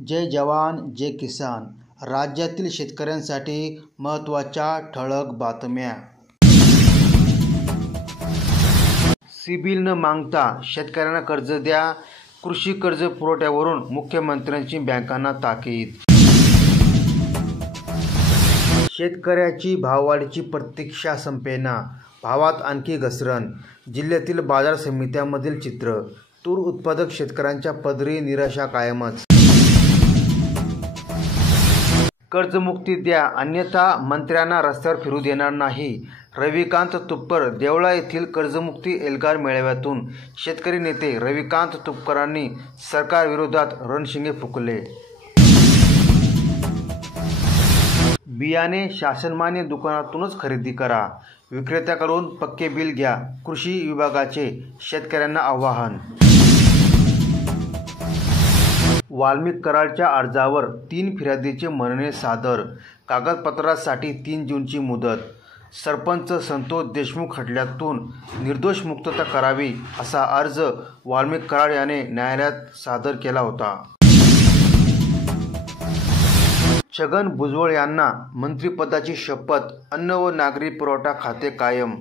जय जवान जय किसान. राज्यातील शेतकऱ्यांसाठी महत्त्वाच्या ठळक बातम्या. सिबिल न मागता शेतकऱ्यांना कर्ज द्या, कृषी कर्ज पुरवठ्यावरून मुख्यमंत्र्यांची बँकांना ताकीद. शेतकऱ्याची भाववाढीची प्रतीक्षा संपेना, भावात आणखी घसरण. जिल्ह्यातील बाजार समित्यांमधील चित्र. तूर उत्पादक शेतकऱ्यांच्या पदरी निराशा कायमच. कर्जमुक्ती द्या, अन्यथा मंत्र्यांना रस्त्यावर फिरू देणार नाही. रविकांत तुपकर. देवळा येथील कर्जमुक्ती एल्गार मेळाव्यातून शेतकरी नेते रविकांत तुपकरांनी सरकारविरोधात रणशिंगे फुंकले. बियाणे शासनमान्य दुकानातूनच खरेदी करा, विक्रेत्याकडून पक्के बिल घ्या, कृषी विभागाचे शेतकऱ्यांना आवाहन. वाल्मिक कराडच्या अर्जावर 3 फिर्यादीचे म्हणणे सादर. कागदपत्रासाठी 3 जूनची मुदत. सरपंच संतोष देशमुख खटल्यातून निर्दोष मुक्तता करावी असा अर्ज वाल्मिक कराड याने न्यायालयात सादर केला होता. छगन भुजबळ यांना मंत्रिपदाची शपथ. अन्न व नागरी पुरवठा खाते कायम.